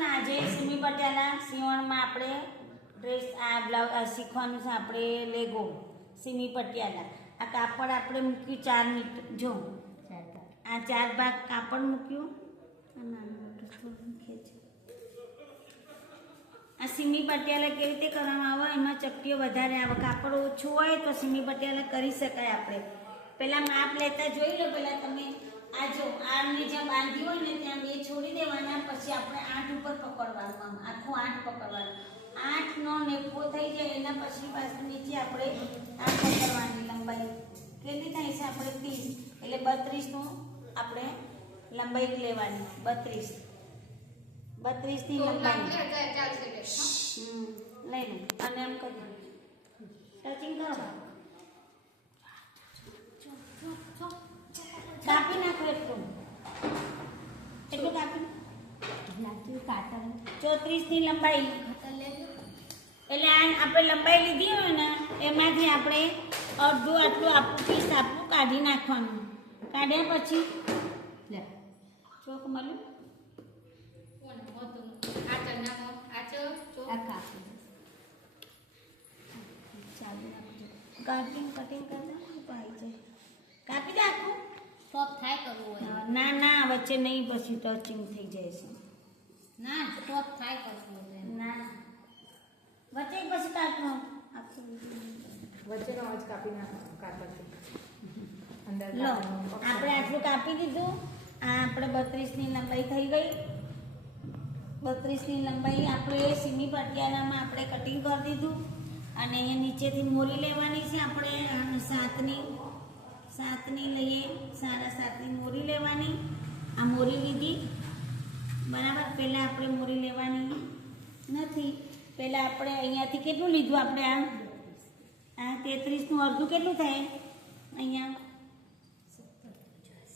ને આજે સિમી પટિયાલા સીવણમાં આપણે ડ્રેસ આ બ્લાઉઝ શીખવાનું છે આપણે લેગો સિમી પટિયાલા. આ કાપડ આપણે મૂક્યું 4 મીટર. જો આ 4 ભાગ કાપડ મૂક્યું. આ સિમી પટિયાલા કેવી રીતે કરવામાં આવે? એમાં ચપટીઓ વધારે આવે. કાપડ ઓછું હોય તો સિમી પટિયાલા કરી શકાય આપણે. પહેલાં માપ લેતા જોઈ લો. પહેલાં તમે આ જો આને જ્યાં બાંધી હોય ને ત્યાં 2 છોડી દેવાના. પછી આપણે 8 ઉપર પકડવાનું. આમ આખું 8 પકડવાનું. 8નો નેફો થઈ જાય એના પછી પાછું નીચે આપણે 8 પકડવાની લંબાઈ કેટલી થાય છે આપણે 30 એટલે 32નું આપણે લંબાઈ લેવાની. 32ની લંબાઈ લઈ લો અને એમ કરી ટચિંગ કરો. કાપી નાખો એટલું કાપી 34ની લંબાઈ. એટલે આપણે લંબાઈ લીધી હોય ને એમાંથી આપણે અડધું આટલું આપણું પીસ આપણું કાઢી નાખવાનું. કાઢ્યા પછી ચોક મળ્યું કટિંગ કરી કાપી દે આખું. સ્ટોપ થાય કરવું હોય. ના ના વચ્ચે નહીં પછી ટચિંગ થઈ જાય છે. ના સ્ટોપ થાય કરવું હોય. ના વચ્ચે પછી કાપવાનું આખું વચ્ચેનો અવાજ કાપી નાખો. કાપડ લો આપણે આટલું કાપી દીધું. આ આપણે 32ની લંબાઈ થઈ ગઈ. 32ની લંબાઈ આપણે સિમી પટિયાલામાં આપણે કટિંગ કરી દીધું. અને અહીંયા નીચેથી મોરી લેવાની છે આપણે 7ની લઈએ. 7.5ની મોરી લેવાની. આ મોરી લીધી બરાબર. પહેલાં આપણે મોરી લેવાની નથી. પહેલાં આપણે અહીંયાથી કેટલું લીધું આપણે આ 33નું અડધું કેટલું થાય અહીંયા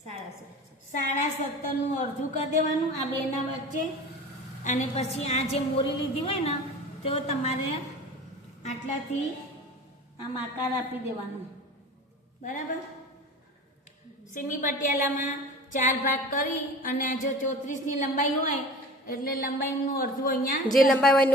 17.5નું અડધું કરી દેવાનું આ બેના વચ્ચે. અને પછી આ જે મોરી લીધી હોય ને તો તમારે આટલાથી આમ આકાર આપી દેવાનો બરાબર. સિમી પટિયાલામાં 4 ભાગ કરી અને આ જો 34ની લંબાઈ હોય એટલે લંબાઈનું અડધું અહીંયા જે લંબાઈ હોય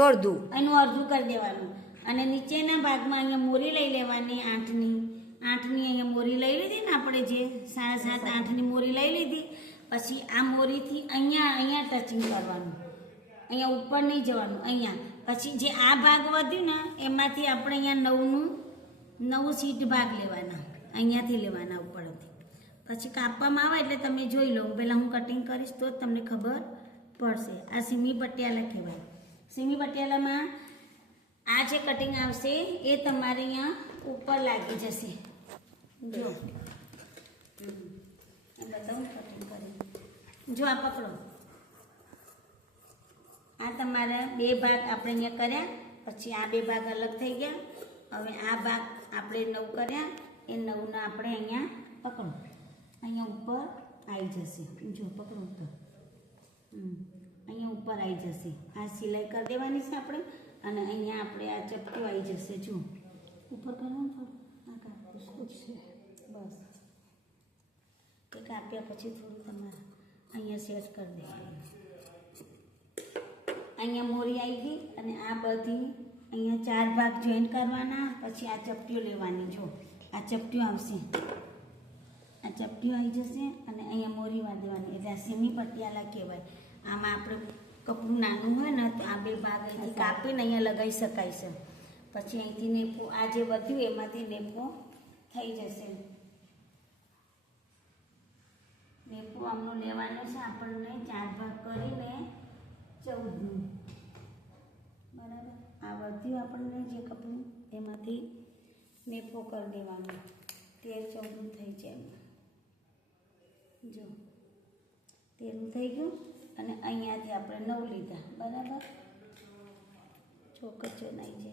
એનું અડધું કરી દેવાનું. અને નીચેના ભાગમાં અહીંયા મોરી લઈ લેવાની 8ની અહીંયા મોરી લઈ લીધી ને આપણે જે 7.5 8ની મોરી લઈ લીધી. પછી આ મોરીથી અહીંયા ટચિંગ કરવાનું. અહીંયા ઉપર નહીં જવાનું. અહીંયા પછી જે આ ભાગ વધ્યું ને એમાંથી આપણે અહીંયા 9 સીટ ભાગ લેવાના. અહીંયાથી લેવાના ઉપરથી. પછી કાપવામાં આવે એટલે તમે જોઈ લો. પહેલાં હું કટિંગ કરીશ તો જ તમને ખબર પડશે. આ સિમી પટિયાલા કહેવાય. સિમી પટિયાલામાં આ જે કટિંગ આવશે એ તમારે અહીંયા ઉપર લાગી જશે. જો બતાવું કટિંગ કરી. જો આ પકડો. આ તમારા 2 ભાગ આપણે અહીંયા કર્યા. પછી આ 2 ભાગ અલગ થઈ ગયા. હવે આ ભાગ આપણે 9 કર્યા. એ 9ના આપણે અહીંયા પકડો. અહીંયા ઉપર આવી જશે. જો પકડો ઉપર. અહીંયા ઉપર આવી જશે. આ સિલાઈ કરી દેવાની છે આપણે. અને અહીંયા આપણે આ ચપટીઓ આવી જશે. જો ઉપર કરવાનું થોડું. આ કાપવું છે બસ. એ કાપ્યા પછી થોડું તમારે અહીંયા સેટ કરી દેવાનું. અહીંયા મોરી આવી ગઈ. અને આ બધી અહીંયા 4 ભાગ જોઈન કરવાના. પછી આ ચપટીઓ લેવાની. જો આ ચપટીઓ આવશે. આ ચપટીઓ આવી જશે અને અહીંયા મોરી બાંધવાની. એટલે આ સિમી પટિયાલા કહેવાય. આમાં આપણે કપડું નાનું હોય ને તો આ 2 ભાગ અહીંથી કાપીને અહીંયા લગાવી શકાય છે. પછી અહીંથી નેપો આ જે વધ્યું એમાંથી નેપો થઈ જશે. નેપો આમનો લેવાનો છે આપણને 4 ભાગ કરીને 14નું બરાબર. આ વધ્યું આપણને જે કપડું એમાંથી નેપો કરી દેવાનો. 13 14 થઈ જાય. જો 13 થઈ ગયું. અને અહીંયાથી આપણે 9 લીધા બરાબર. ચોકચો નાઈ જશે.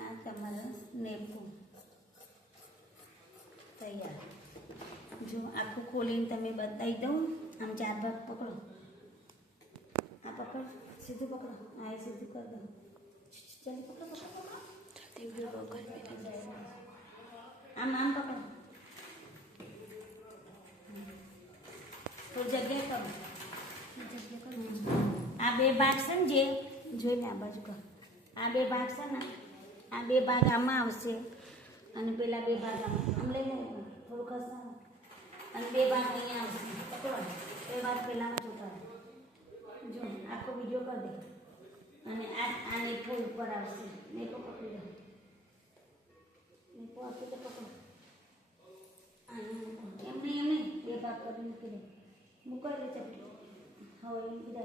આ તમારો નેપો તૈયાર. જો આખું ખોલીને તમે બતાવી દઉં. આમ 4 ભાગ પકડો. આ પકડ. સીધું પકડો. આ એ સીધું કરી દો. ચાલો પકડો. આમ પકડો. થોડી જગ્યા કરો. આ બે ભાગ છે ને જે જોઈ લે આ બાજુ કર. આ બે ભાગ છે ને આ બે ભાગ આમાં આવશે અને પેલા બે ભાગ આમ લઈ લે થોડું ખસાવો અને બે ભાગ અહીંયા આવશે. પકડો બે ભાગ પેલામાં ચોટાડો. જો આખો વિડીયો કરી દે અને આ નેફો ઉપર આવશે. નેફો પકડી લો. નેફો આપી તો પકડો. એમ નહીં બે ભાગ કરી મૂકી દે. મૂકો એટલે ચપટી હવે મૂકી દે.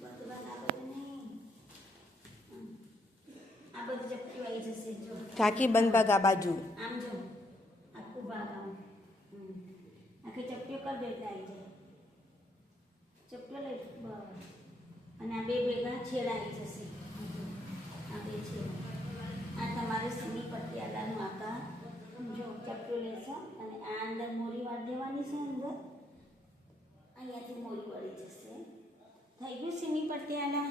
બધું ભાગ આ બધું નહીં આ બધું ચપટી આવી જશે. જો કાકી બંધ ભાગ આ બાજુ. આમ જો આખું ભાગ આમ આખી ચપટીઓ કરી દો એટલે આવી જાય. ચપટીઓ લઈ બરાબર અને આ બે ભેગા છેડા આવી જશે. આ બે છેડા આ તમારે સીની પટિયાલાનું આકાર જો ચપટીઓ લેશો અને આ અંદર મોરી વાળ દેવાની છે. અંદર અહીંયાથી મોરી વળી જશે. થઈ ગયું સીની પટિયાલા.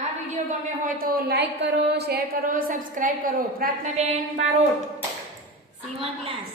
આ વિડીયો ગમે હોય તો લાઈક કરો, શેર કરો, સબસ્ક્રાઇબ કરો. પ્રાર્થનાબેન બારોટ. સીવણ ક્લાસ.